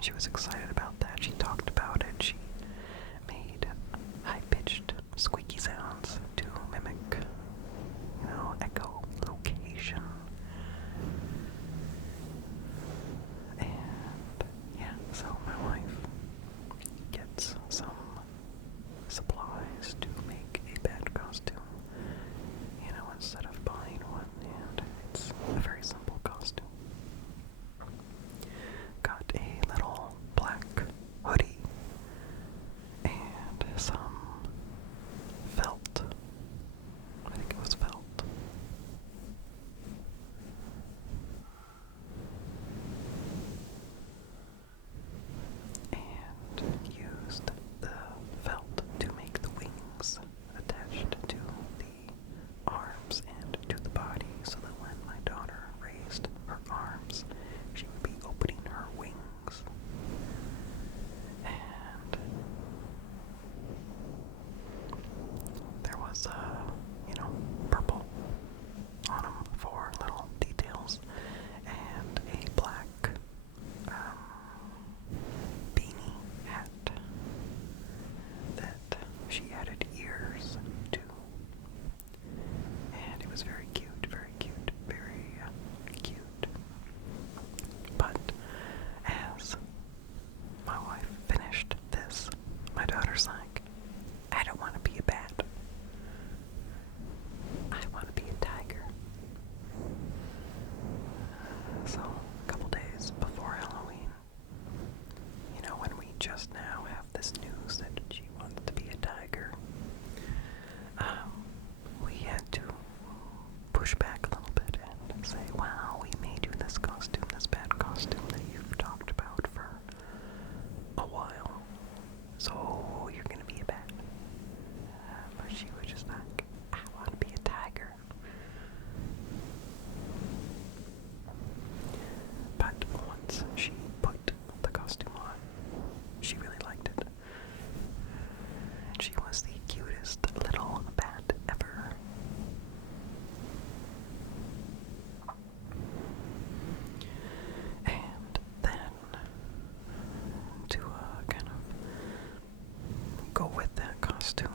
and she was excited about that. She talked about it. She made high-pitched, squeaky sounds to mimic, echolocation. And yeah, so my wife gets some supplies to make a bat costume, instead of buying one, and it's a very simple costume. Got a little black hoodie and some felt. I think it was felt. And used the felt to make the wings attached to the arms and to the body, so that when my daughter raised her arms, she would be opening her wings. And there was purple on them for little details, and a black beanie hat that she added ears to. And it was very cute, very cute, very cute. But as my wife finished this, my daughter's like, I don't want to be a bat. I want to be a tiger. So, a couple days before Halloween, when we just now have this news that she wants to be a tiger, we had to push back a little bit and say, wow, we made you this costume, this bat costume that you've talked about for a while. So you're gonna be a bat. But she was just like, I want to be a tiger. But once she put the costume on, she really liked it. And she was the cutest little bat ever. And then, to kind of go with that costume,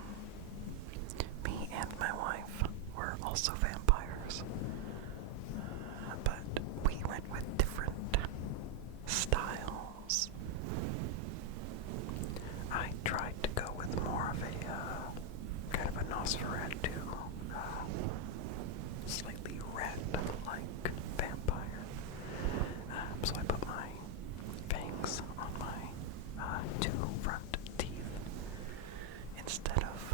me and my wife were also vampires. But we went with different styles. I tried to go with more of a kind of a Nosferatu, slightly red-like vampire. So I put my fangs on my two front teeth instead of,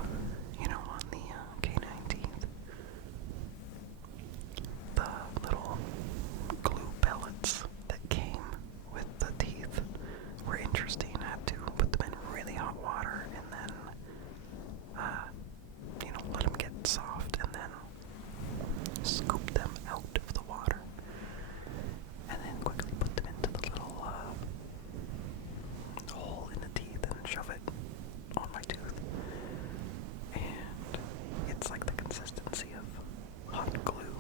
on the canine teeth. The little glue pellets that came with the teeth were interesting. I had to put them in really hot water and then, let them get soft and then scoop them out of the water and then quickly put them into the little hole in the teeth and shove it on my tooth. And it's like the consistency of hot glue,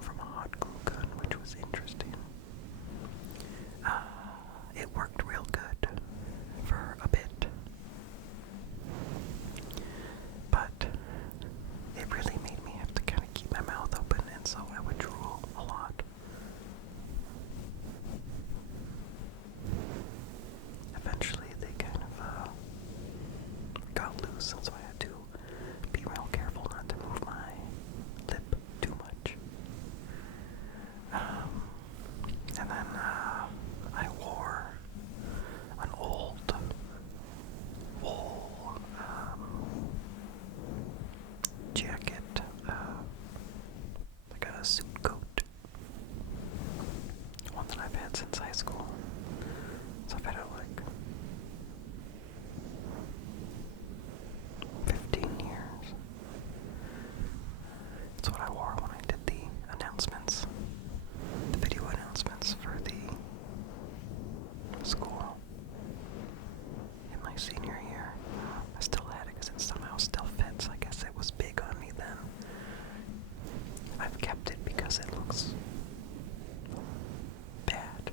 from a hot glue gun, which was interesting. It worked real good for a bit, but it really made me have to kind of keep my mouth open, and so I would drool a lot. Eventually they kind of got loose, and so I had to be real careful not to move my lip too much. And then I wore an old wool jacket, like a suit coat, one that I've had since high school. So I've had it like 15 years. It's what I wore when I did the announcements, the video announcements for the school in my senior year. I still had it because it somehow still fits. I guess it was big on me then. I've kept it because it looks bad.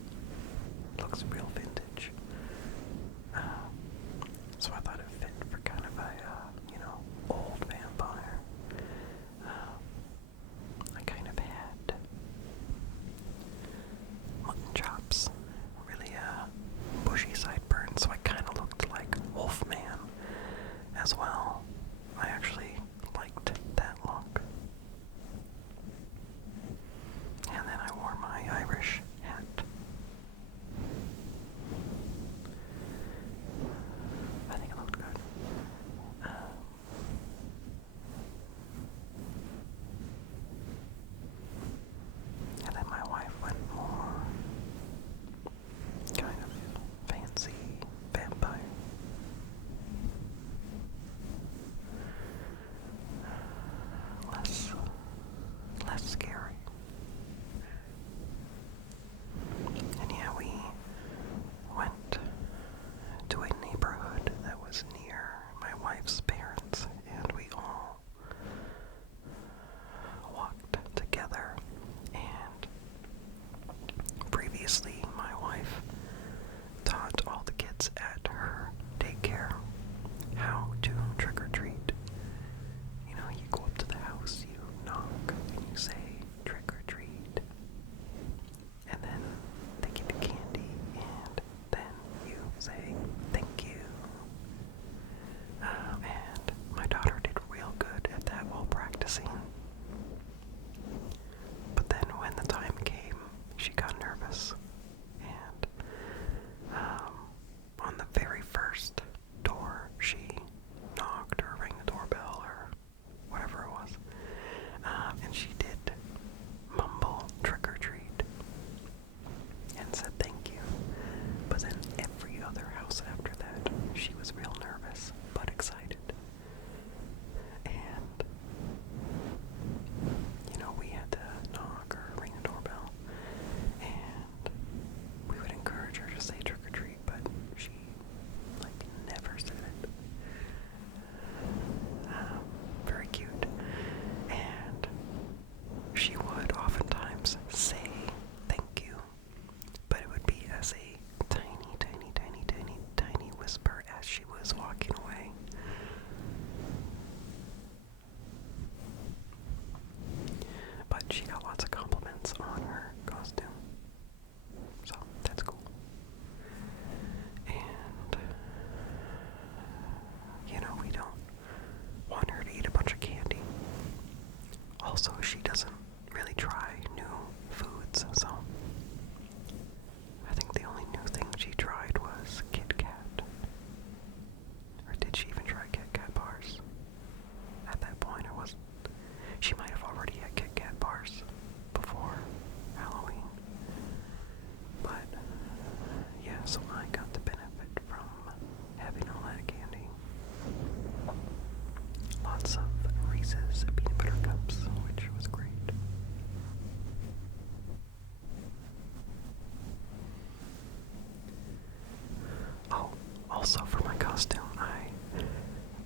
Also for my costume, I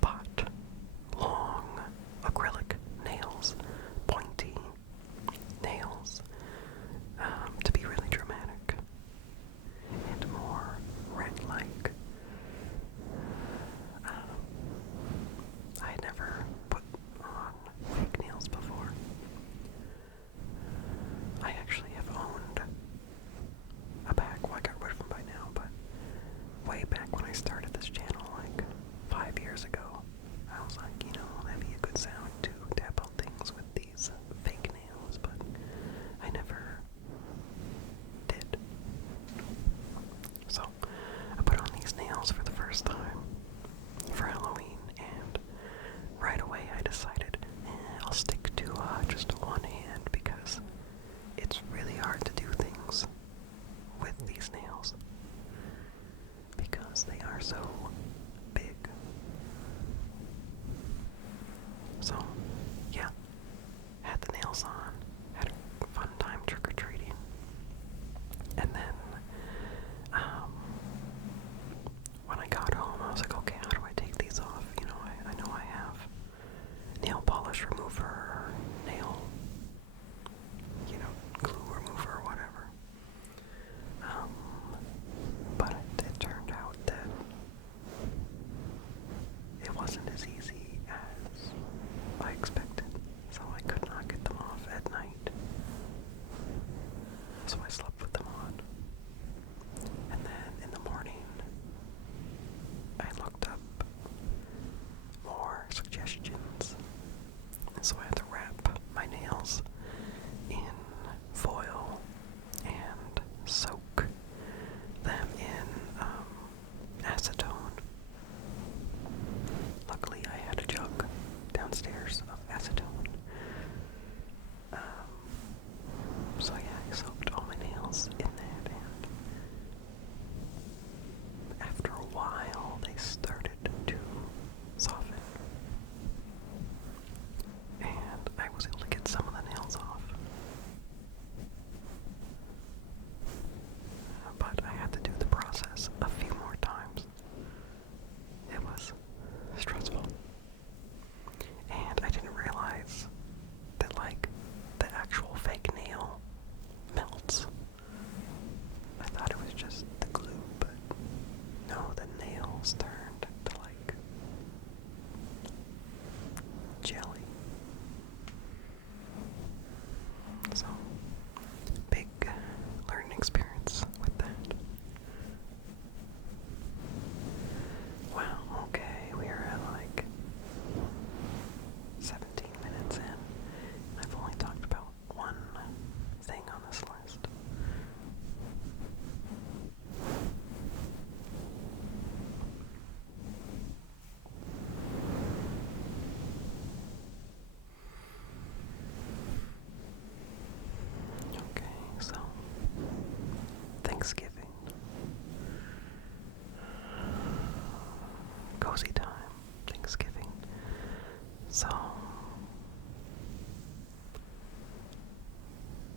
bought long acrylic nails, pointy nails, to be really dramatic and more red-like. I had never put on fake nails before. I actually have owned a pack. Well, I got rid of them by now, but way back when I started this channel, like 5 years ago, I was like, you know, that'd be a good sound to tap out things with these fake nails, but I never did. So, I put on these nails for the first time for Halloween, and right away I decided, I'll stick to just one hand because it's really hard to do things with these nails because they are so big. So, yeah, had the nails on, had a fun time trick-or-treating, and then when I got home, I was like, okay, how do I take these off? You know, I know I have nail polish remover, nail, you know, glue remover or whatever. But it turned out that it wasn't as easy as I expected, so I could not get them off at night. So I slept with them on. And then in the morning, I looked up more suggestions. And so I had to wrap my nails in foil and soak them in acetone. Luckily, I had a jug downstairs of acetone. So yeah, I soaked all my nails in that, and after a while, they started to soften. And I was able to get some of the nails off. But I had to do the process a few more times. It was stressful. And I didn't realize that, like, the actual fake nail melts. I thought it was just the glue, but no, the nails turned to, like, jelly. So, big learning experience with that. Wow, okay, we are at like 17 minutes in. I've only talked about one thing on this list. Okay, so Thanksgiving. Cozy time, Thanksgiving. So,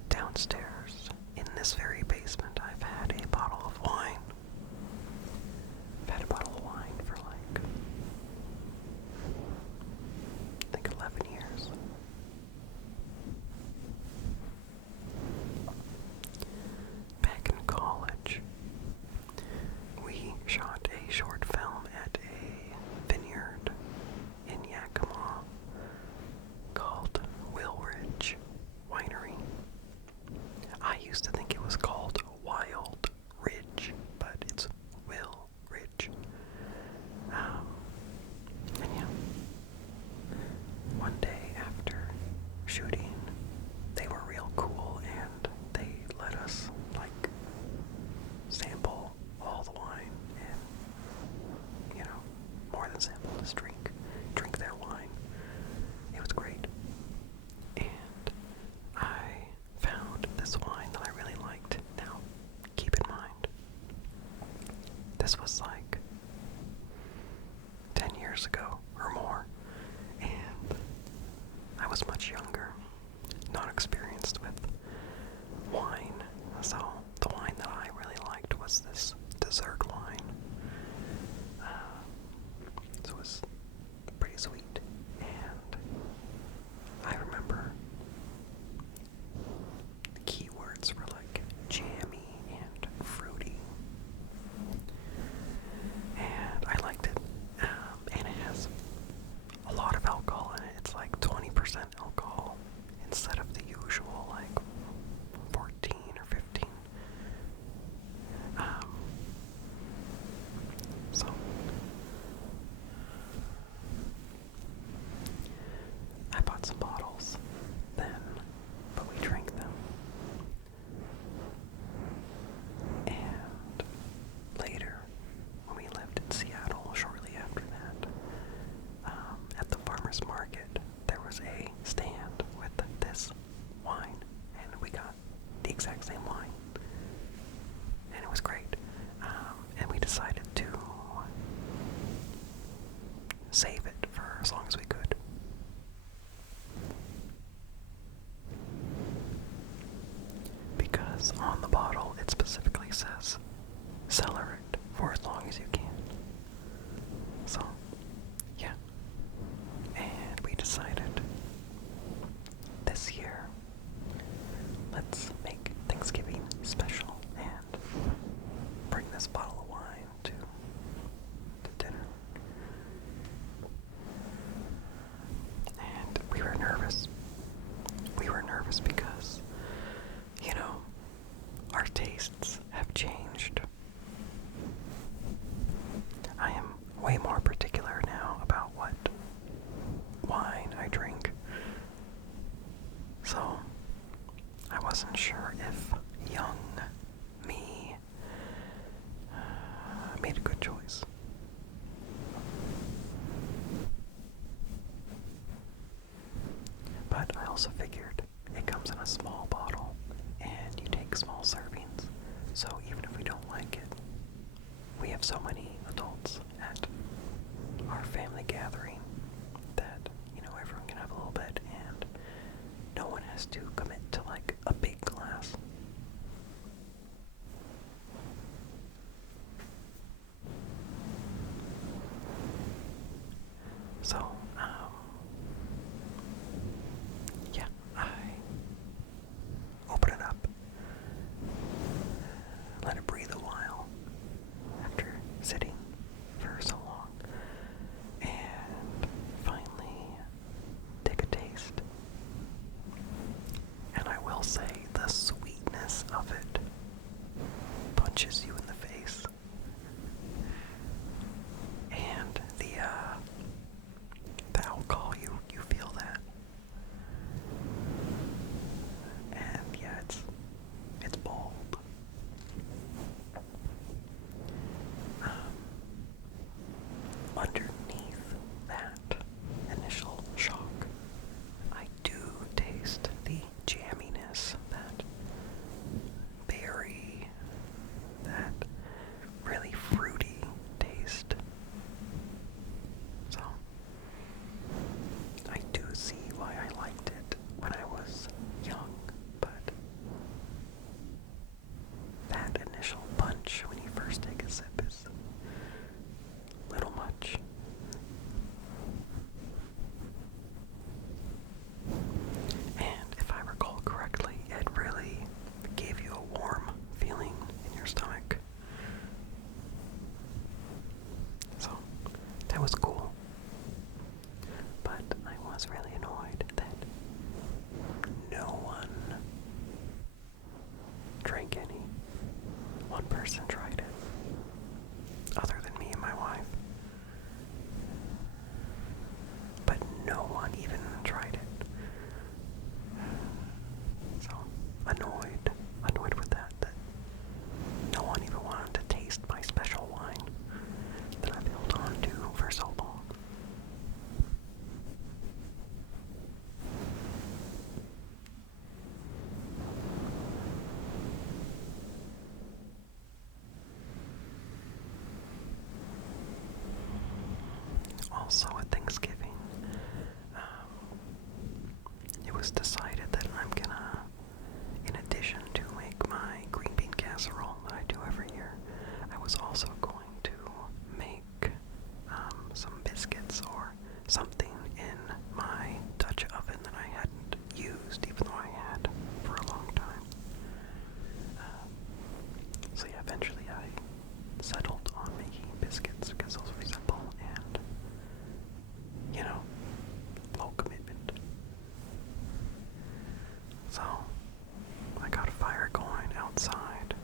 downstairs in this very basement, I've had a bottle of wine. I've had a bottle of wine for like, I think 11 years. Back in college, bought some bottles then, but we drank them. And later, when we lived in Seattle, shortly after that, at the farmer's market, there was a stand with this wine, and we got the exact same wine, and it was great. And we decided to save it for as long as we could. Because on the bottle it specifically says cellar it for as long as you can. So, yeah. And we decided this year, let's make Thanksgiving special and bring this bottle of wine to dinner. And we were nervous. We were nervous because, you know, our tastes have changed. I am way more particular now about what wine I drink. So, I wasn't sure if young me made a good choice. But I also figured it comes in a small bottle and you take small servings. So even if we don't like it, we have so many adults at our family gathering that, you know, everyone can have a little bit and no one has to commit to like a big glass. So, yeah, I open it up, let it breathe a while after sitting for so long, and finally take a taste. And I will say the sweetness of it punches you in the face. And the alcohol, you feel that. And yeah, it's bold. Underneath that initial shock, I do taste the jamminess, that berry, that really fruity taste. So, I do see why I liked it when I was young, but that initial punch when you first take a sip is a little much. And if I recall correctly, it really gave you a warm feeling in your stomach. So, that was cool. But I was really annoyed that no one drank any. One person tried it, other than me and my wife. But no one even tried it. So, annoyed with that no one even wanted to taste my special wine that I've held on to for so long. Also at Thanksgiving, it was decided that I'm gonna, in addition to make my green bean casserole that I do every year, I was also going to make some biscuits or something in my Dutch oven that I hadn't used, even though I had for a long time. So yeah, eventually I settled on making biscuits because those were simple and, you know, low commitment. So I got a fire going outside,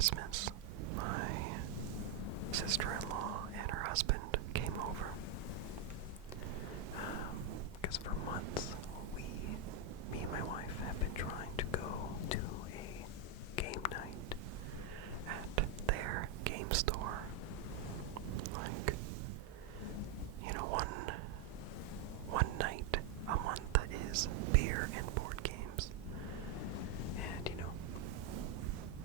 Christmas, my sister-in-law and her husband came over. Because for months, me and my wife have been trying to go to a game night at their game store. Like, one night a month is beer and board games. And,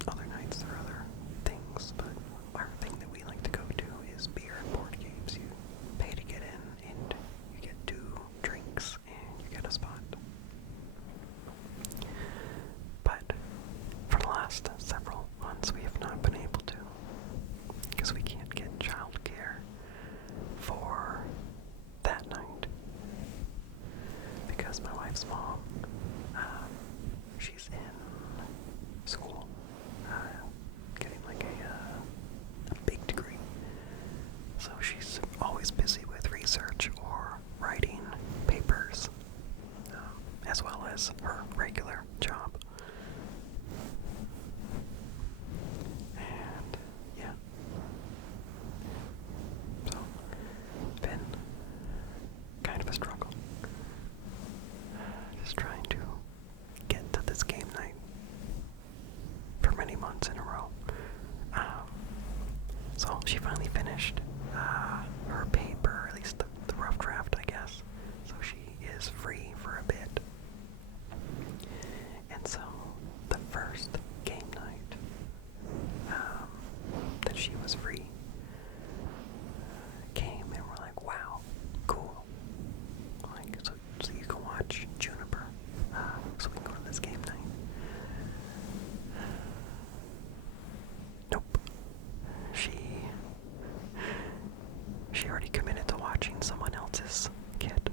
other nights there are other things, but our thing that we like to go to is beer and board games. You pay to get in, and you get 2 drinks, and you get a spot. But for the last several months, we have not been able to, because we can't get childcare for that night. Because my wife's mom, she's in school, getting like a big degree. So she's always busy with research or writing papers, as well as her regular job. And yeah, so it's been kind of a struggle. Just trying to get to this game night for many months in a row. So she finally finished her paper, at least the rough draft, I guess. So she is free for a bit. And so the first game night that she was free came, and we're like, wow, cool. Like, so you can watch Juniper, so we can go to this game night. Nope. She already committed to watching someone else's kid.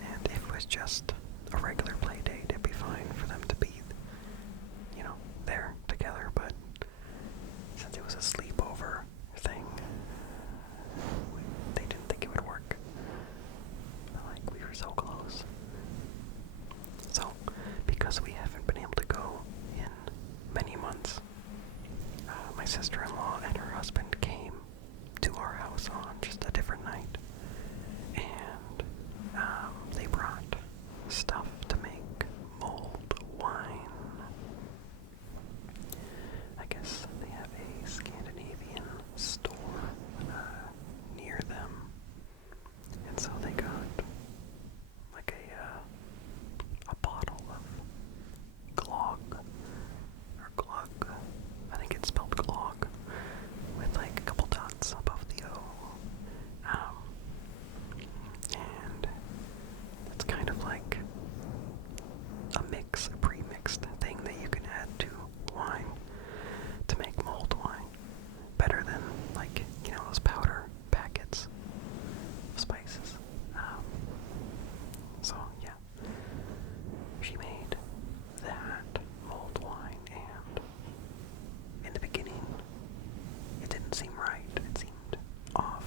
And if it was just a regular play date, it'd be fine for them to be, there together, but since it was a sleepover thing, they didn't think it would work. Like, we were so close. So, because we haven't been able to go in many months, my sister-in-law and her husband came to our house on just a different night, and they brought stuff to make mulled wine. I guess they have a Scandinavian store near them, and so they got like a bottle of Gløgg, or Gløgg, I think it's spelled Gløgg, with like a couple dots above the O. And it's kind of like a pre-mixed thing that you can add to wine to make mulled wine. Better than, like, those powder packets of spices. So, yeah. She made that mulled wine, and in the beginning, it didn't seem right. It seemed off,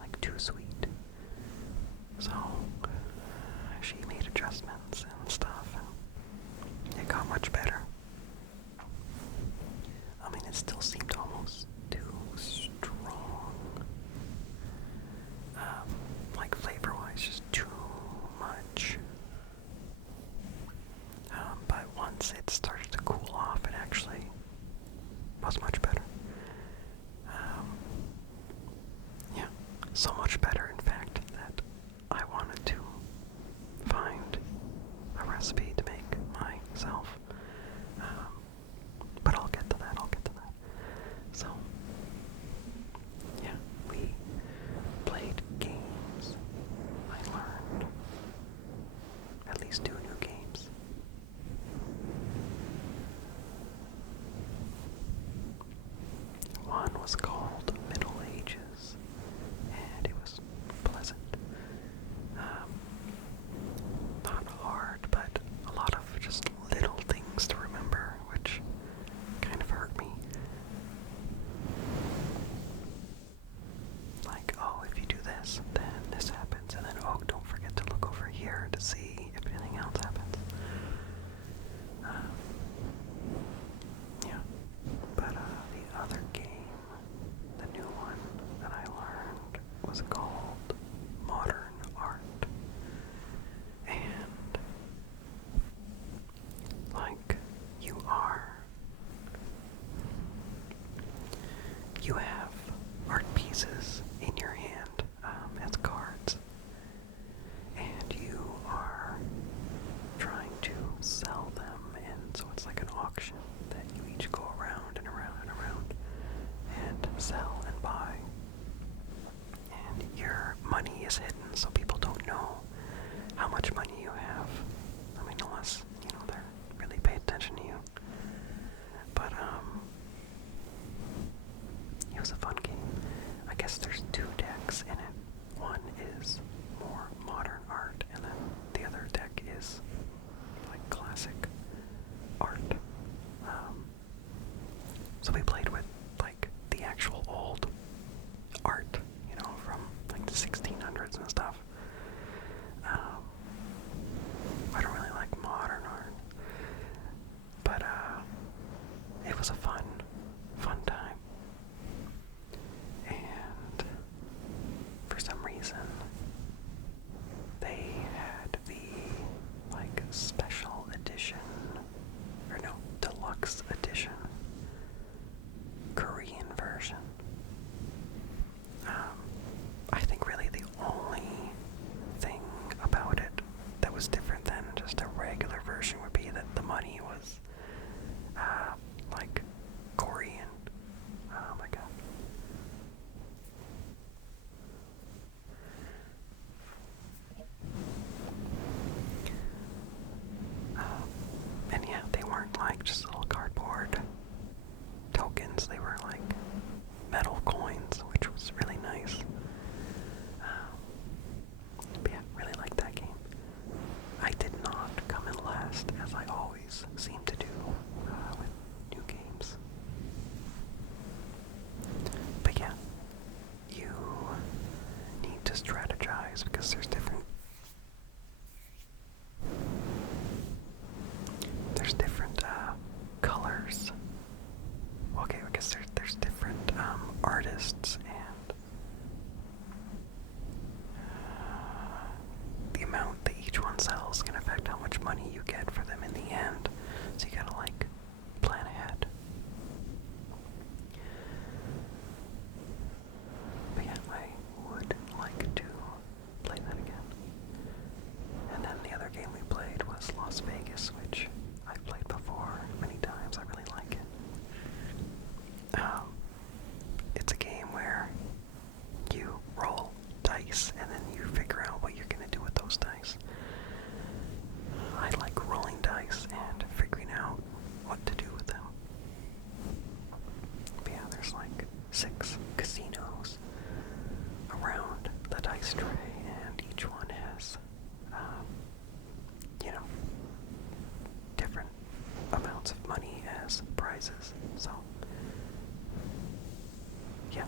like too sweet. So, she made adjustments and stuff, and it got much better. I mean, it still seemed almost too strong. Like, flavor-wise, just too much. But once it started to cool off, it actually was much better. Yeah, so much better, in fact, that I wanted to find a recipe to make myself. But I'll get to that. So, yeah, we played games. I learned at least 2 new games. auction that you each go around and around and around and sell and buy. And your money is hidden, so people don't know how much money you have. I mean, unless, they're really pay attention to you. But, it was a fun game. I guess there's 2 decks in it. One is more modern art, and then the other deck is like classic art. So we played with like the actual old art, from like the 1600s and stuff. I don't really like modern art, but it was a fun time. And for some reason, they had the like special edition, or no, deluxe edition Korean version. I think really the only thing about it that was different than just a regular version would be that the money was like Korean. Oh my god. And yeah, they weren't like just little cardboard tokens, they were like metal coins, which was really nice. But yeah, really liked that game. I did not come in last, as I always seem to do with new games. But yeah, you need to strategize because there's different colors. Okay, I guess there's different artists, and the amount that each one sells can affect how much money you get for them in the end. So you gotta like plan ahead. But yeah, I would like to play that again. And then the other game we played was Las Vegas, which I've played before many times. I really like it. It's a game where you roll dice and then you figure out what you're going to do with those dice. I like rolling dice and figuring out what to do with them. But yeah, there's like 6 casinos around the dice tray, and each one has, different amounts of money as prizes. So, yeah,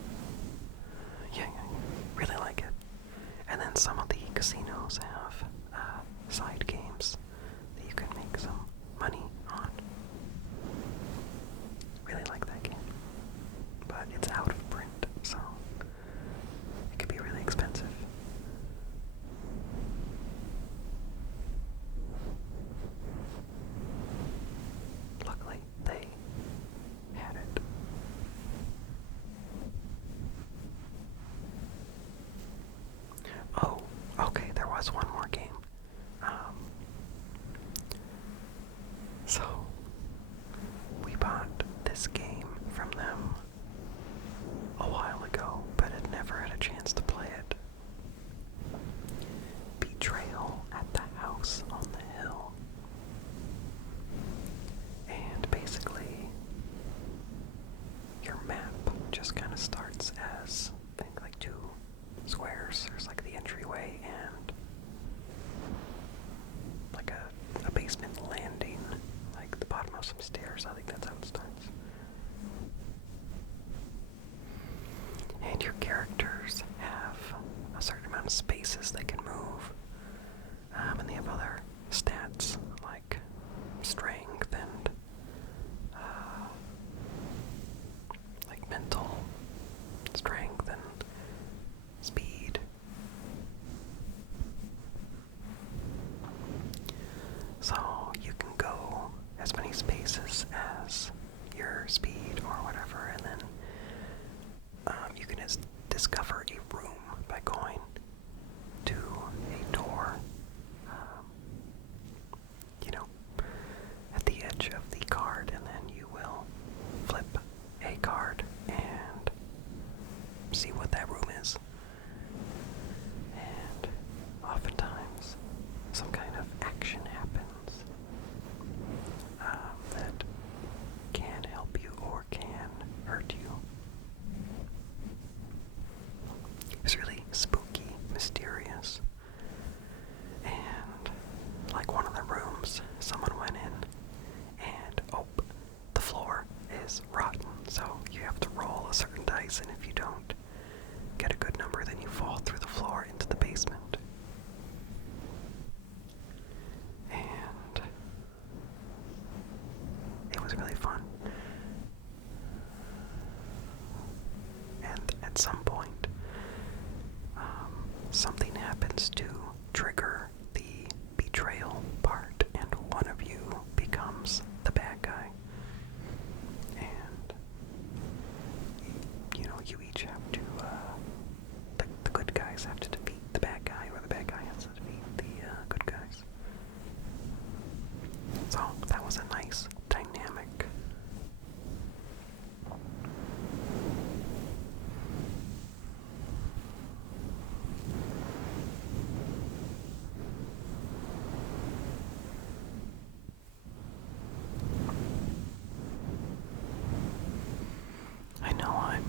really like it. And then some of the casinos have side games that you can make some money on. Really like that game. But it's out of print, so it could be really expensive. Luckily, they had it. Oh, okay, there was one more game. So, we bought this game from them a while ago, but had never had a chance to play it. Betrayal at the House on the Hill. And basically, your map just kind of starts as, I think, like 2 squares. There's like the entryway and like a basement landing, like the bottom of some stairs. I think that's how it starts. And your characters have a certain amount of spaces they can move. And they have other stats like strength and like mental strength and speed. So you can go as many spaces as your speed or whatever, and then you can discover a room by going to a door dice, and if you don't get a good number, then you fall through the floor into the basement. And it was really fun. And at some point, something happens to trigger the betrayal part, and one of you becomes the bad guy. And, you know, you each have to, the good guys have to defeat the bad guy, or the bad guy has to defeat the good guys. So that was a nice dynamic. I know I'm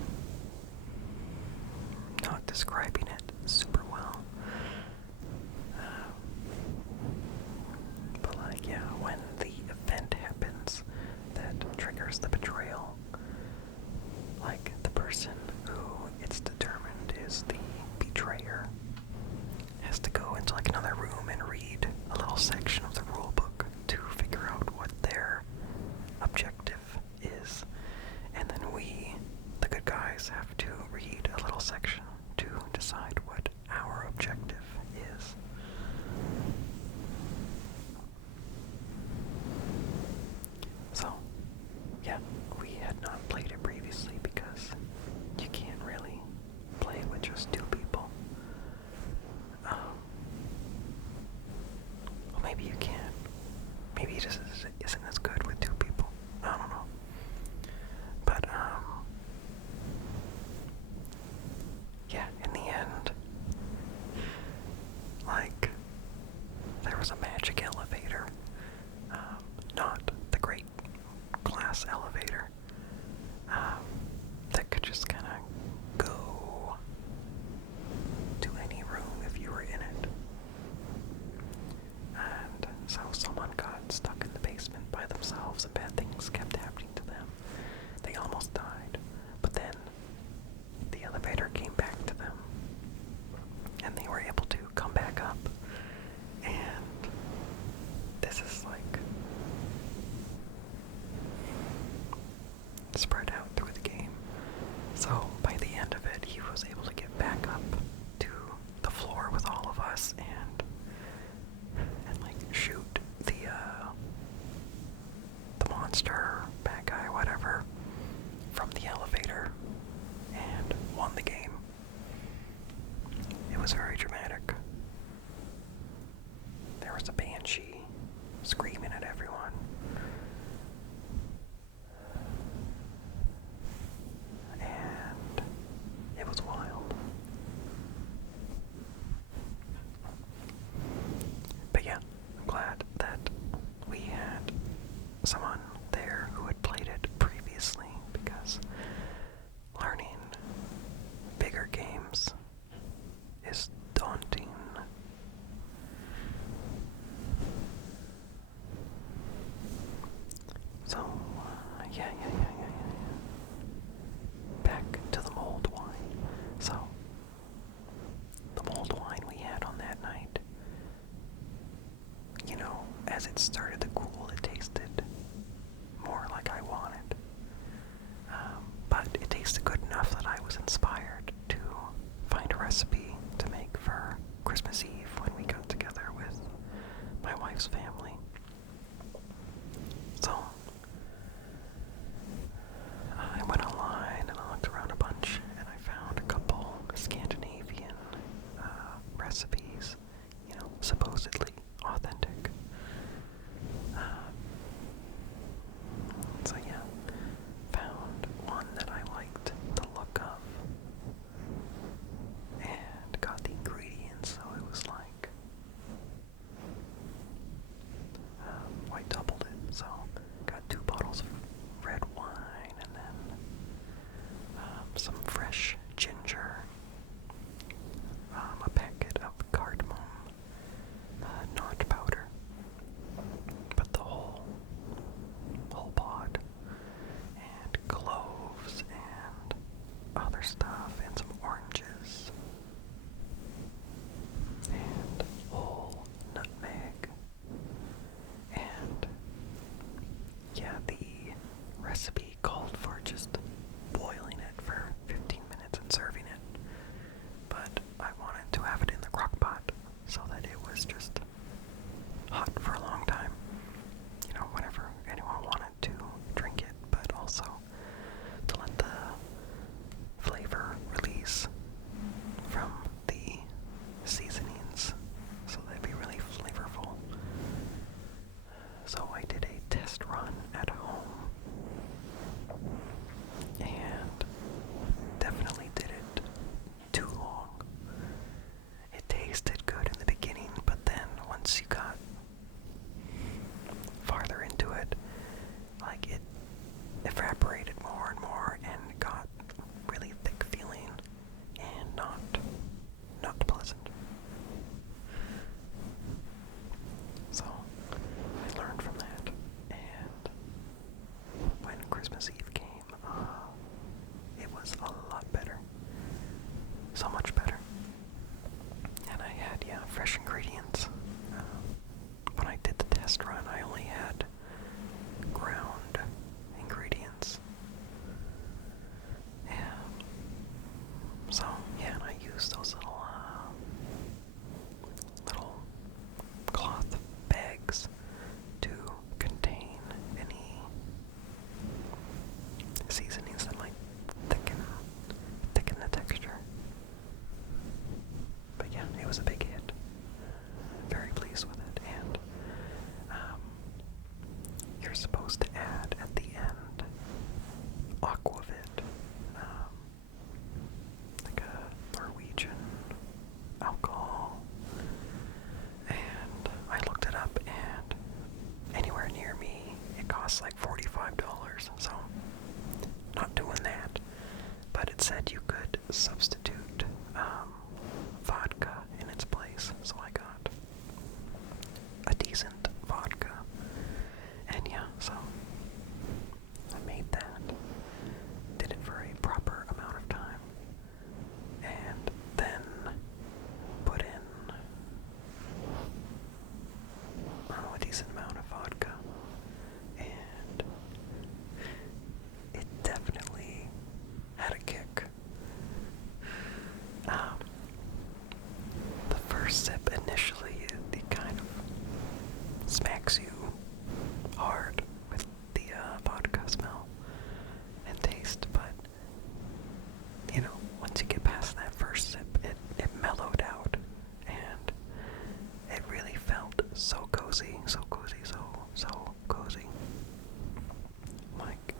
not describing it super well. But like, yeah, when the event happens that triggers the betrayal, like the person who it's determined is the betrayer has to go into like another room and read a little section of the rule book to figure out what their objective is. And then we, the good guys, have to read a little section to decide what our objective is. So, yeah, we had not played it previously because you can't really play with just two people. Well, maybe you can. Maybe it just isn't as good with two people. I don't know. But, yeah, in the end, like, there was a magic elevator. Not the great glass elevator. That could just kind of go to any room if you were in it. And so someone got stuck in the basement by themselves and bad things kept happening to them. They almost died. But then the elevator came back to them. And they were able to come back up. And this is like spread out through the game. So by the end of it, he was able to get back up to the floor with all of us and like shoot the monster, bad guy, whatever, from the elevator, and won the game. It was very dramatic. There was a banshee screaming at everyone. And it was wild. But yeah, I'm glad that we had someone there who had played it previously, because learning bigger games is daunting. So, yeah. Back to the mulled wine. So, the mulled wine we had on that night, you know, as it started to cool, it tasted more like I wanted. But it tasted good enough that I was inspired to find a recipe to make for Christmas Eve when we got together with my wife's family. So, recipe called for just boiling it for 15 minutes and serving it, but I wanted to have it in the crock pot so that it was just hot for a long time, you know, whenever anyone wanted to drink it, but also to let the flavor release from the seasonings so they'd be really flavorful. So I did a test run at home and definitely did it too long. It tasted good in the beginning, but then once you got farther into it, like it evaporated more and more and got really thick feeling and not pleasant. So I learned from that, and when Christmas Eve came, it was a lot better. So much better. And I had, fresh ingredients. When I did the test run, I only had ground ingredients. So, and I used those little cloth bags to contain any seasonings that might thicken the texture. But yeah, it was a big hit. Very pleased with it, and you're supposed to add at the end aquavit, like a Norwegian alcohol, and I looked it up, and anywhere near me it costs like $45, so not doing that. But it said you could substitute vodka in its place, so I got a decent vodka, and so I made that, did it for a proper amount of time, and then put in a decent amount of vodka, and it definitely had a kick. The first sip initially, it kind of smacks you hard with the vodka smell and taste, but once you get past that first sip, it mellowed out, and it really felt so cozy, so cozy. Like,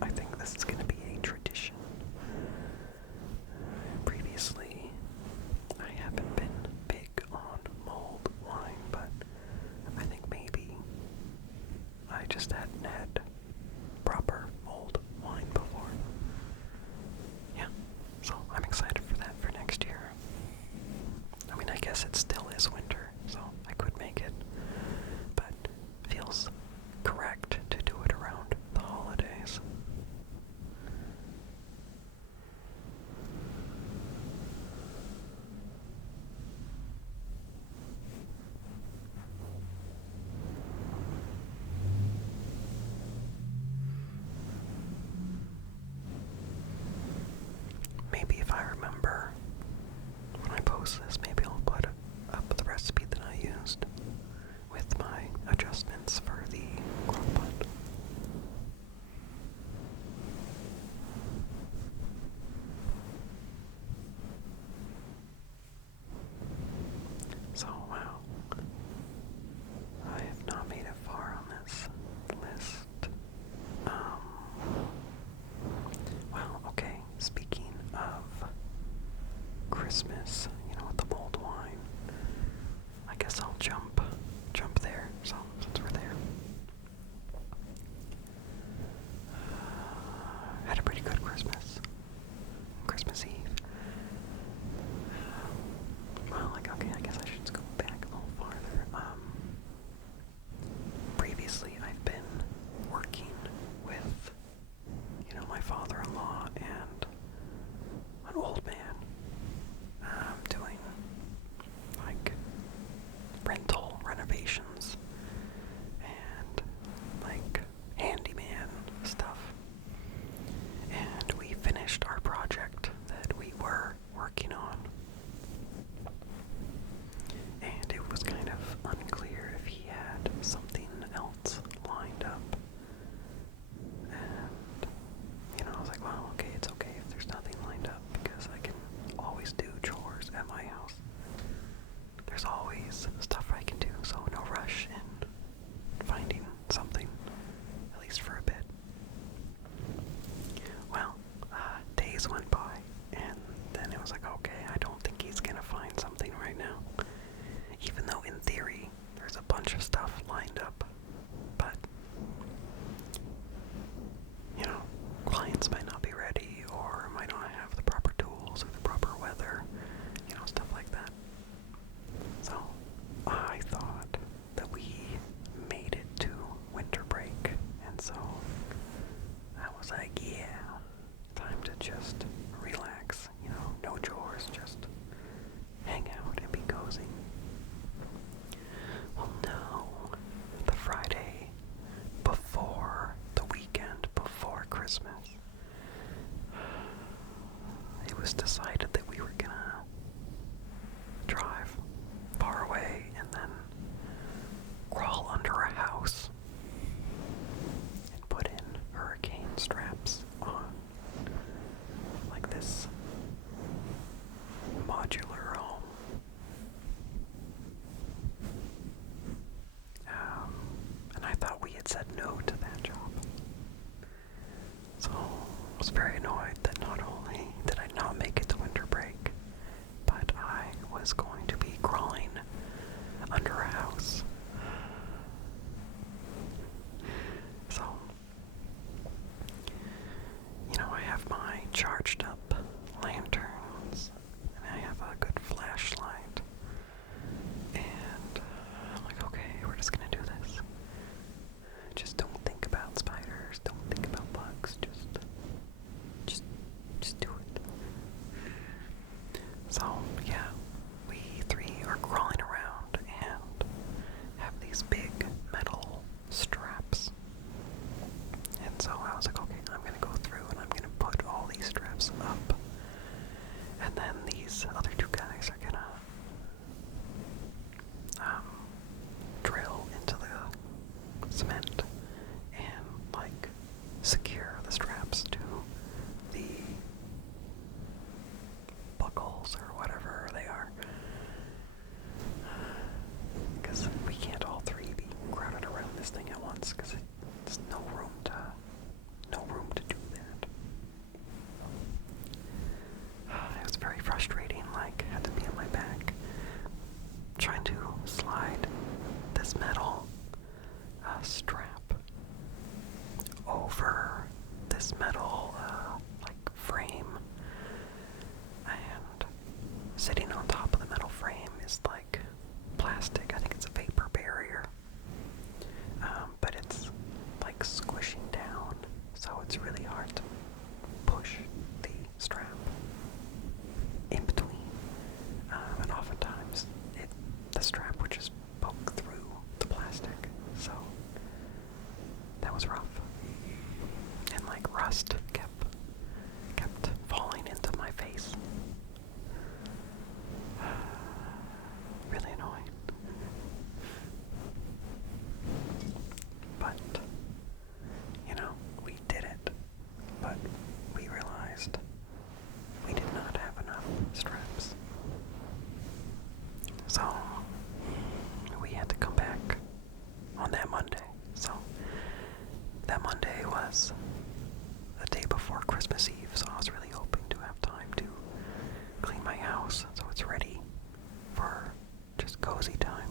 I think this is gonna be a tradition. Previously, I haven't been big on mulled wine, but I think maybe I just hadn't had proper mulled wine before. Yeah, so I'm excited for that for next year. I mean, I guess it still is winter, so I could make it, but feels correct to do it around the holidays. Maybe if I remember when I post this, maybe I'll put up the recipe that I used with my adjustments for the crockpot. So, wow. I have not made it far on this list. Well, okay, speaking of Christmas, with the mulled wine, I guess I'll jump there, so since we're there. was like, yeah, time to just relax, no chores, just hang out and be cozy. Well, no, the Friday before the weekend, before Christmas, it was decided that we were gonna drive far away and then crawl under a house and put in hurricane straps on, like this modular home. And I thought we had said no to that job. So I was very annoyed that not only did I not make it to winter break, but I was going to be crawling under a house. So, I have my charged up lanterns, and I have a good flashlight, and I'm like, okay, we're just gonna do this. Just don't think about spiders, don't think about bugs, just do it. So, yeah, we three are crawling around and have these big metal straps. And so I was like, okay, I'm going to go through and I'm going to put all these straps up. And then these other two guys are going to drill into the cement and, secure the straps to the buckles or whatever they are. Because we can't all three be crowded around this thing at once, because there's no room to do that. It was very frustrating, had to be on my back, trying to slide this metal strap over this metal frame, and sitting on top of the metal frame is plastic. I think it's a vapor barrier, but it's squishing down, so it's really hard to push the strap in between, and oftentimes the strap would just poke through the plastic, so that was rough. And rust kept falling into my face. Really annoying. But, we did it. But we realized we did not have enough straps. So, we had to come back on that Monday. So, that Monday was the day before Christmas Eve, so I was really hoping to have time to clean my house so it's ready for just cozy time.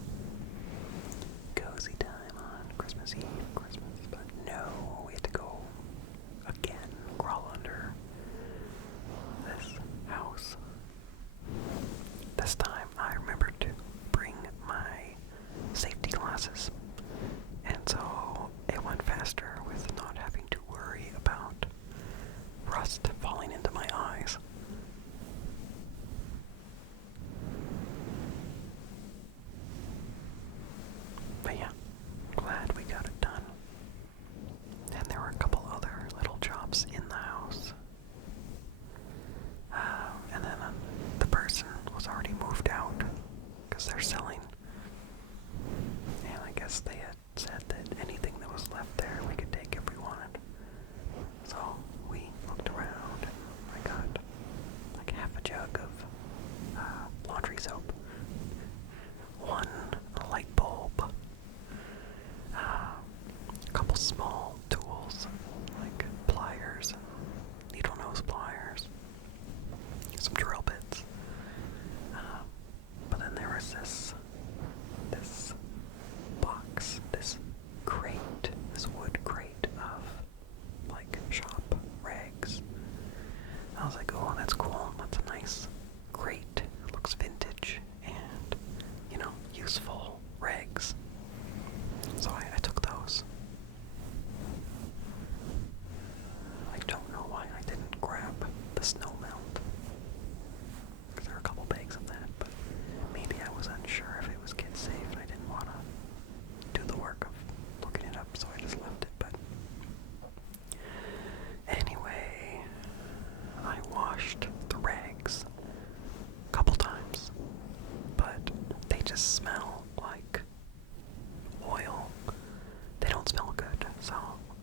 Cozy time on Christmas Eve, but no, we had to go again, crawl under this house. This time I remembered to bring my safety glasses, and so it went faster with not having to worry about rust falling into my eyes. But yeah, glad we got it done.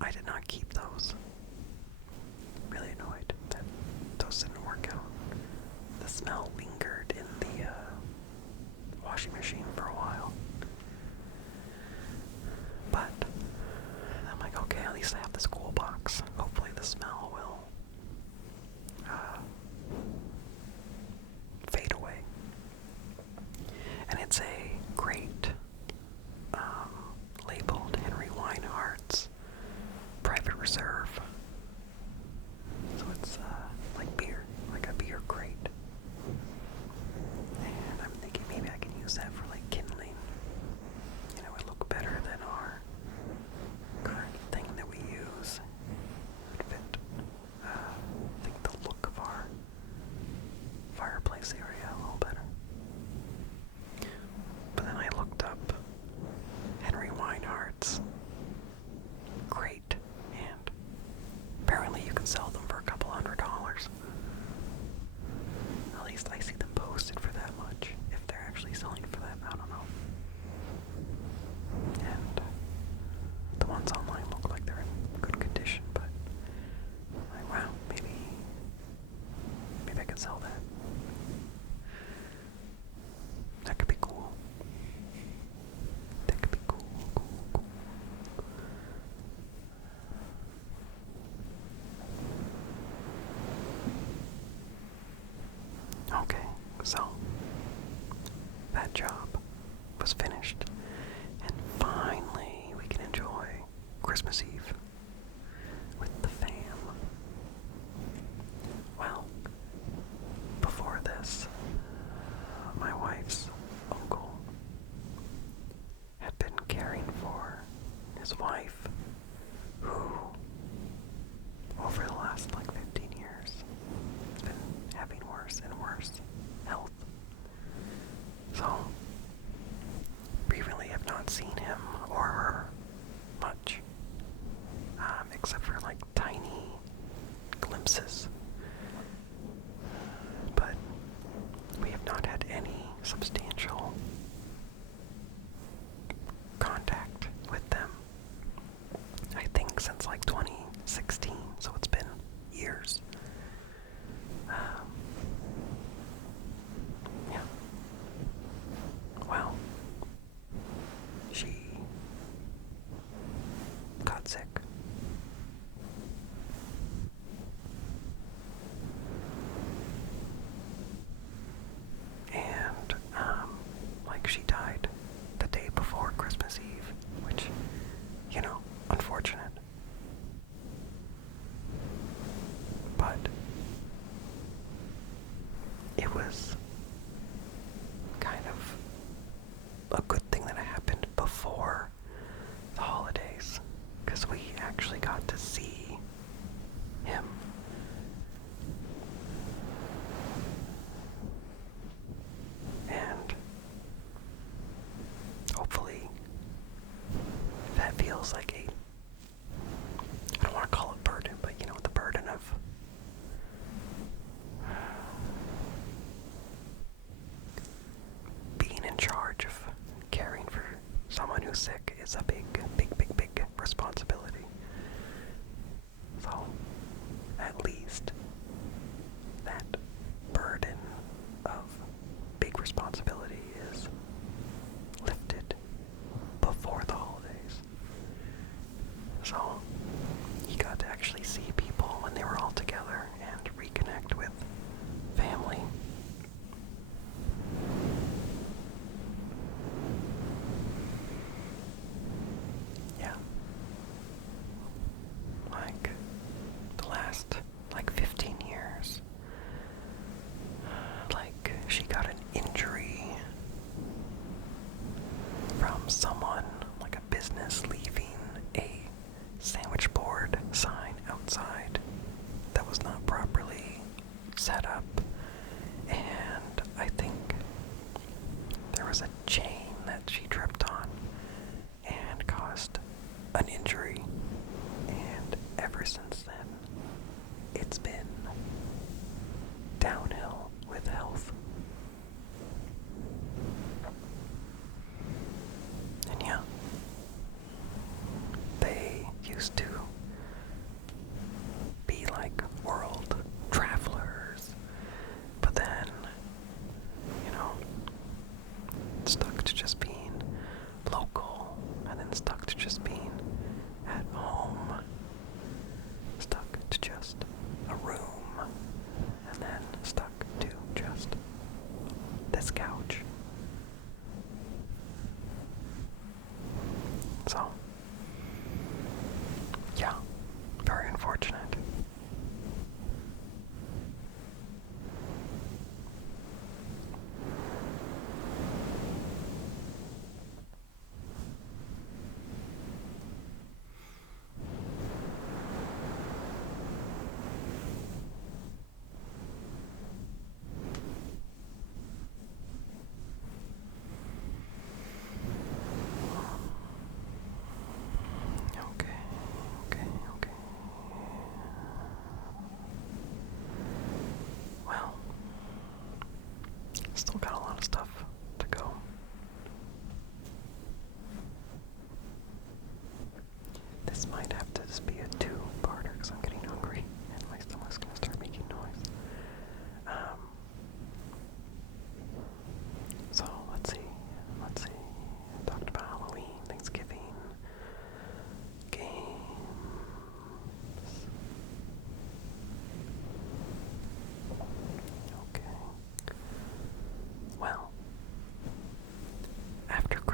I did not keep those. Really annoyed that those didn't work out. The smell lingered in the washing machine for a while. But I'm like, okay, at least I have this cool box. Hopefully the smell will fade away. And it's a great labeled Henry Weinhardt's Private Reserve. So it's like beer, like a beer crate. And I'm thinking maybe I can use that for like kindling. You know, it would look better than our current thing that we use. It would fit, I think, the look of our fireplace area a little better. But then I looked up Henry Weinhardt's crate, and apparently you can sell them for a couple $100. At least I see them posted for that much. If they're actually selling for that, I don't know. And the ones online look like they're in good condition, but I'm like, wow, maybe I could sell that. That could be cool. That could be cool. Okay, so that job was finished, and finally we can enjoy Christmas Eve with the fam. Well, before this, my wife's uncle had been caring for his wife, who, over the last 15 years, has been having worse and worse health. So, we really have not seen him or her much, except for tiny glimpses. But we have not had any substantial contact with them, I think, since 2016, so it's been years. Yeah. Well, she got sick. And, she died the day before Christmas Eve, which, unfortunate. But it was kind of a good thing that it happened before the holidays, because we actually got to see him. And hopefully that feels like I don't want to call it burden, but the burden of being in charge of caring for someone who's sick is a big responsibility. So, at least that burden of big responsibility is lifted before the holidays. So, he got to actually see people when they were all together and reconnect with family. Yeah. The last 15 years, she got an injury from someone, a business, leaving a sandwich board sign outside that was not properly set up, and I think there was a chain that she tripped on and caused an injury, and ever since then it's been downhill with health. And yeah, they used to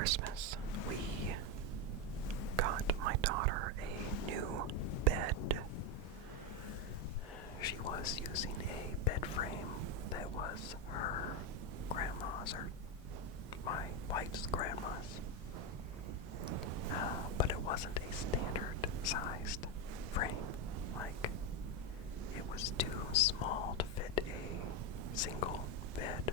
Christmas, we got my daughter a new bed. She was using a bed frame that was her grandma's, or my wife's grandma's. But it wasn't a standard sized frame. Like, it was too small to fit a single bed,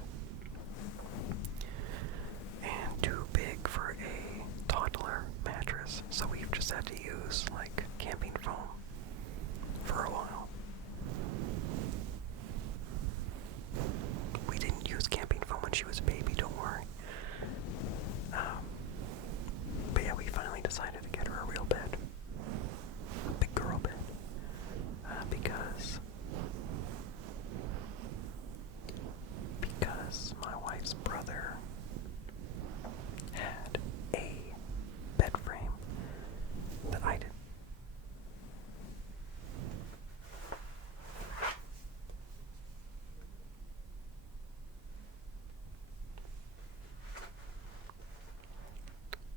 and too big for a toddler mattress. So we've just had to use like camping foam for a while. We didn't use camping foam when she was a baby, don't worry. But yeah, we finally decided to get her a real bed. A big girl bed. Because my wife's brother had a bed frame that I didn't.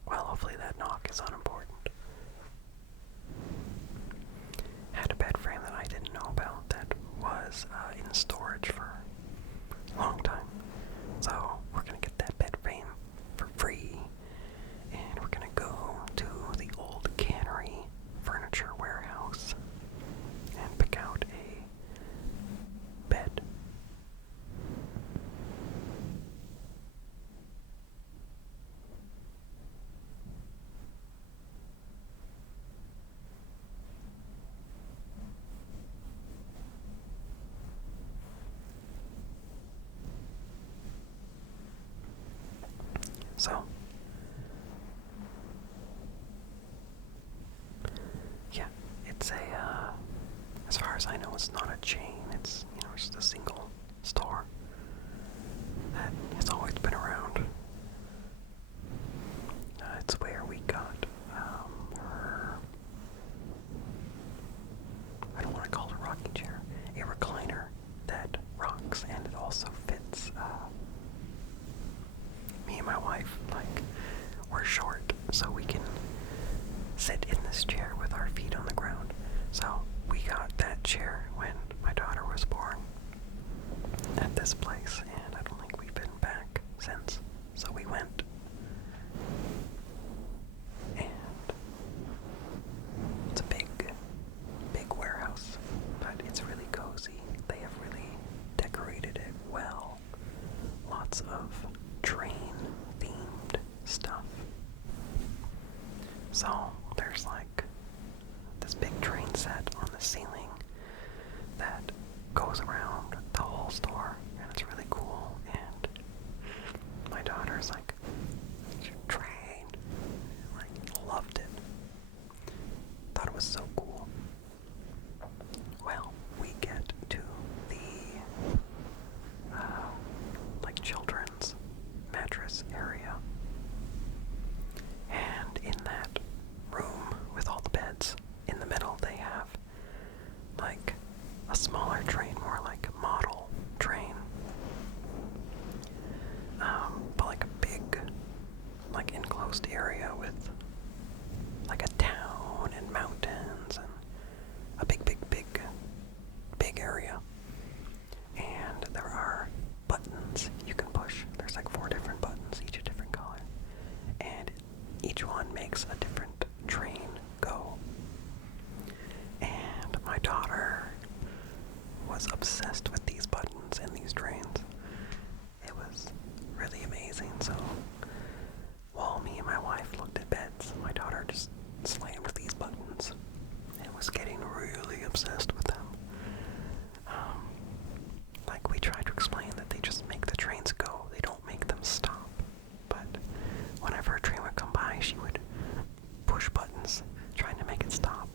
Well, hopefully that knock is unimportant. Had a bed frame that I didn't know about that was in storage for a long time. So we're gonna get that bed frame for free, and we're gonna go to the old cannery furniture warehouse and pick out a bed. So, yeah, it's as far as I know, it's not a chain. It's, just a single store that has always been around. It's where we got her, I don't want to call it a rocking chair, a recliner that rocks, and it also fits me and my wife. Like, we're short, so we can sit in this chair with our feet on the ground. So we got that chair when my daughter was born at this place, and I don't think we've been back since. So we went, and it's a big warehouse, but it's really cozy. They have really decorated it well. Lots of train-themed stuff. So there's like this big train set on the ceiling that goes around the whole store, and it's really cool. And my daughter's like, train, like, loved it. Thought it was so cool. Well, we get to the like children's mattress area, and in that room with all the beds, in the middle they have like a smaller train, more like a model train, but like a big, like enclosed area with like a town and mountains and a big area. And there are buttons you can push. There's like 4 different buttons, each a different color, and each one makes a different train go. And my daughter was obsessed with these buttons and these trains. It was really amazing. So while me and my wife looked at beds, my daughter just slammed these buttons and was getting really obsessed with them. Like, we tried to explain that they just make the trains go, they don't make them stop. But whenever a train would come by, she would push buttons trying to make it stop.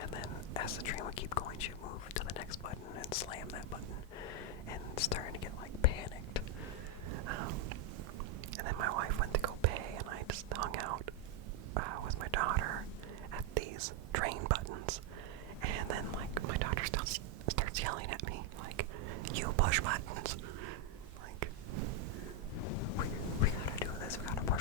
And then as the train would keep going, she'd move to the next button and slam that button, and starting to get like panicked. And then my wife went to go pay, and I just hung out with my daughter at these train buttons. And then like my daughter starts yelling at me, like, you push buttons. Like, we gotta do this, we gotta push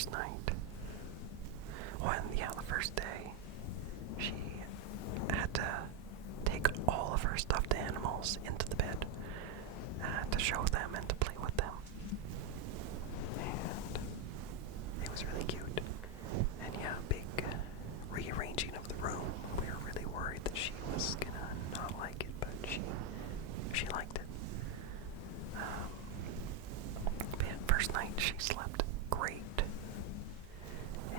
first night, the first day, she had to take all of her stuffed animals into the bed to show them and to play with them. And it was really cute. And yeah, big rearranging of the room. We were really worried that she was gonna not like it, but she liked it. But yeah, first night she slept great.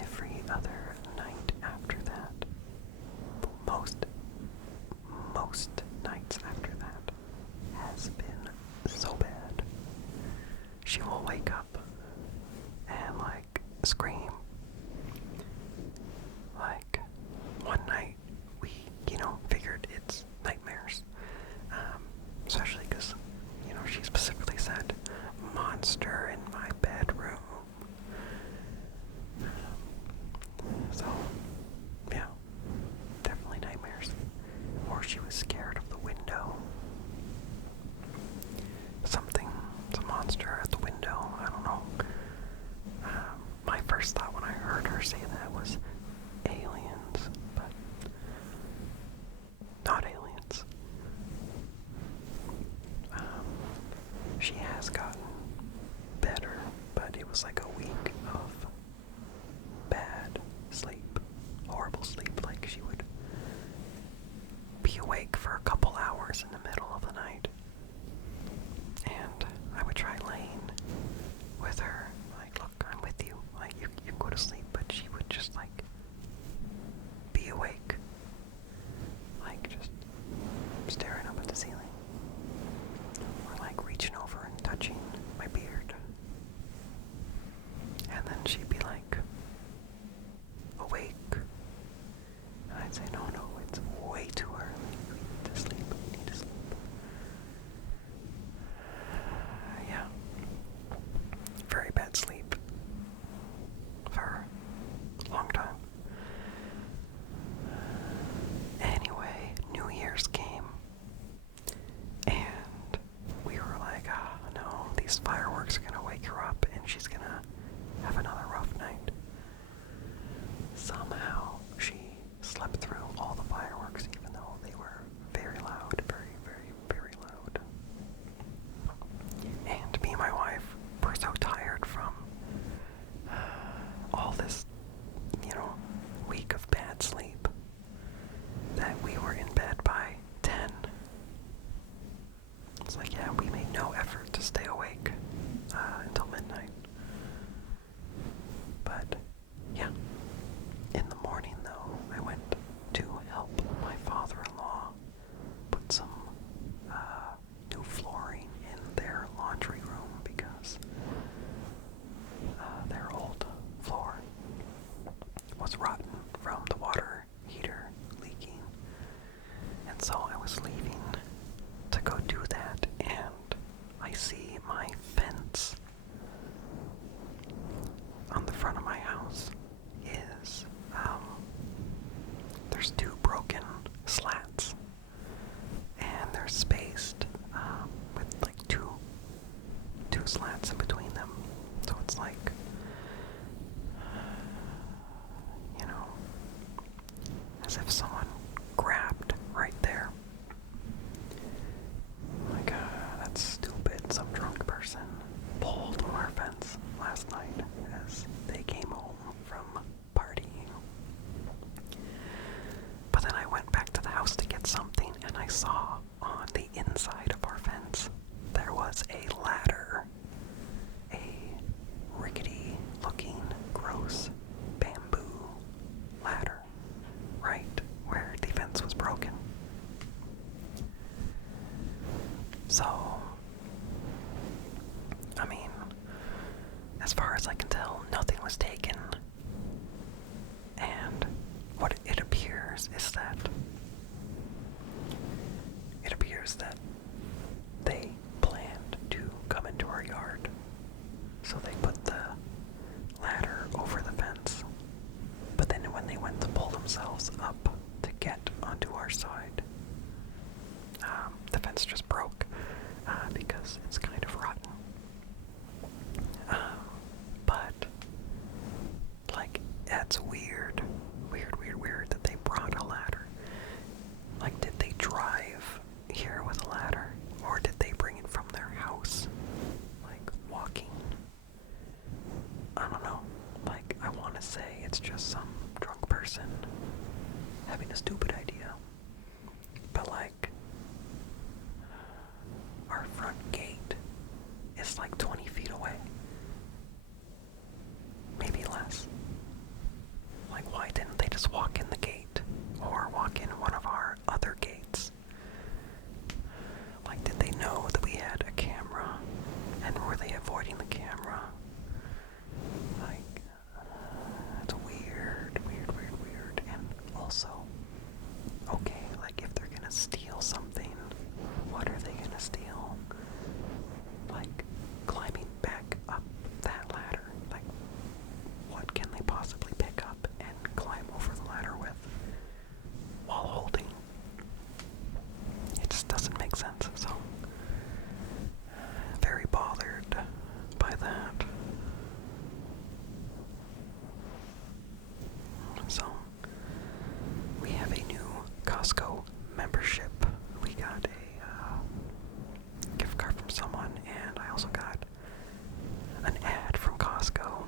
Every other night after that, most nights after that, has been so bad. She will wake up and scream. One night we, figured it's nightmares. Especially because, she specifically said, monster in my bedroom. So, yeah, definitely nightmares. Or she was scared of the window. Some monster at the window, I don't know. My first thought when I heard her say that was aliens, but not aliens. She has gotten better, but it was like a week of bad sleep, horrible sleep. She would be awake for a couple hours in the middle of the night, and I would try laying with her, look, I'm with you, you go to sleep, but she would just be awake, just staring up at the ceiling, or reaching over and touching my beard, and then she'd be awake, and I'd say, no, it's way too early, you need to sleep, yeah, very bad sleep for a long time. Anyway, New Year's came, and we were like, no, these fireworks are gonna wake her up, and she's gonna have another rough night. Somehow, she slept through all the fireworks, even though they were very loud, very, very, very loud. And me and my wife were so tired from all this, week of bad sleep that we were in bed by 10. It's we made no effort to stay awake until midnight. But, yeah. In the morning, though, I went to help my father-in-law put some new flooring in their laundry room because their old floor was rotten from the water heater leaking. And so I was leaving to go do that, and I see my fence on the front of my house is, there's two broken slats, and they're spaced with two slats in between them. So it's as if someone grabbed right there. That's stupid. Some drunk person pulled on our fence last night as they came home from partying. But then I went back to the house to get something, and I saw on the inside of our fence there was a ladder. A rickety looking, gross bamboo ladder right where the fence was broken. So, as far as I can tell, nothing was taken. And what it appears that they planned to come least like 20 feet away. Maybe less. Like, why didn't they just walk in the gate? Or walk in one of our other gates? Like, did they know that we had a camera? And were they avoiding the camera? Like, it's weird. And also, okay, like, if they're gonna steal something, what are they gonna steal? Like, climbing back up that ladder. Like, what can they possibly pick up and climb over the ladder with while holding? It just doesn't make sense, so very bothered by that. So, we have a new Costco membership. We got a gift card from someone, and I also got an ad from Costco.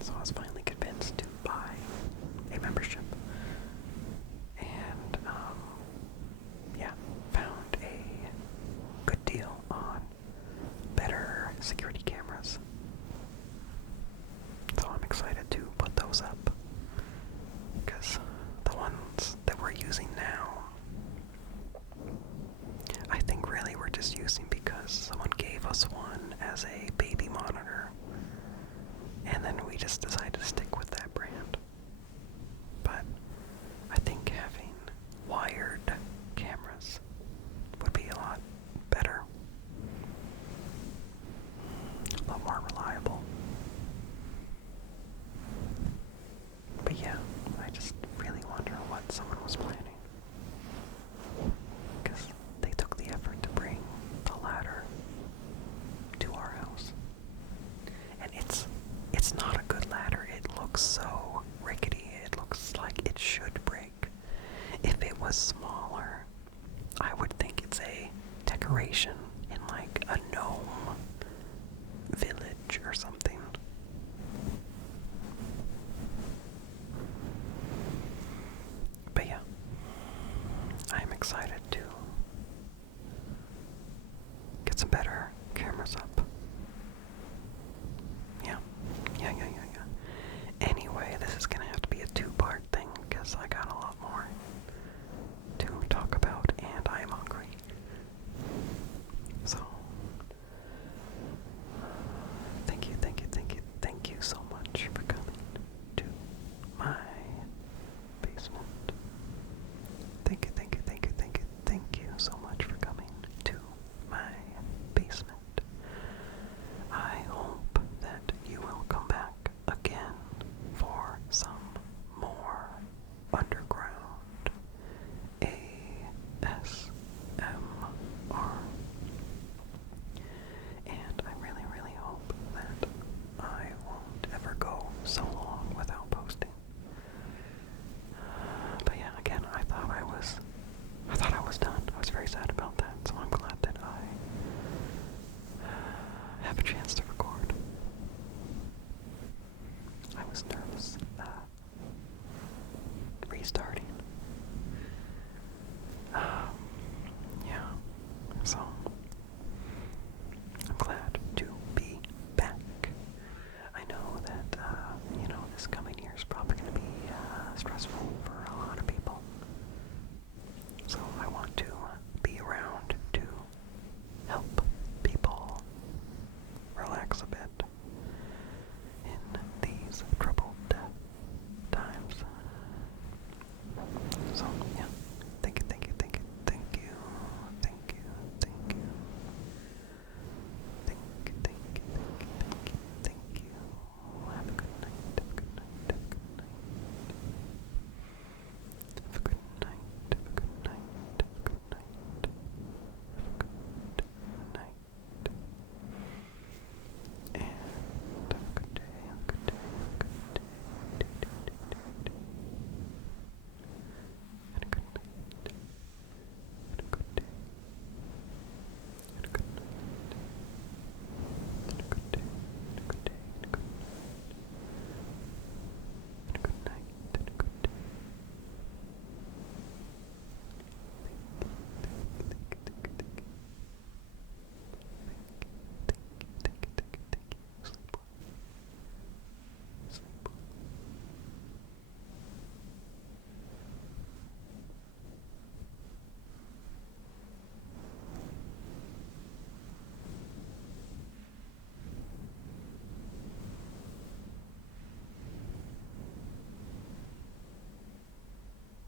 So I was finally convinced to buy a membership. And, yeah, found a good deal on better security cameras. So I'm excited to put those up. Because the ones that we're using now, I think really we're just using because someone gave us one as a baby monitor. And then we just decided to stick with that brand. But I think having wired cameras would be a lot better. A lot more reliable. But yeah, I just really wonder what someone was planning. Because they took the effort to bring the ladder to our house. And it's not a good ladder. It looks so rickety. It looks like it should break. If it was smaller, I would think it's a decoration in like a gnome village or something. But yeah, I'm excited to get some better cameras up.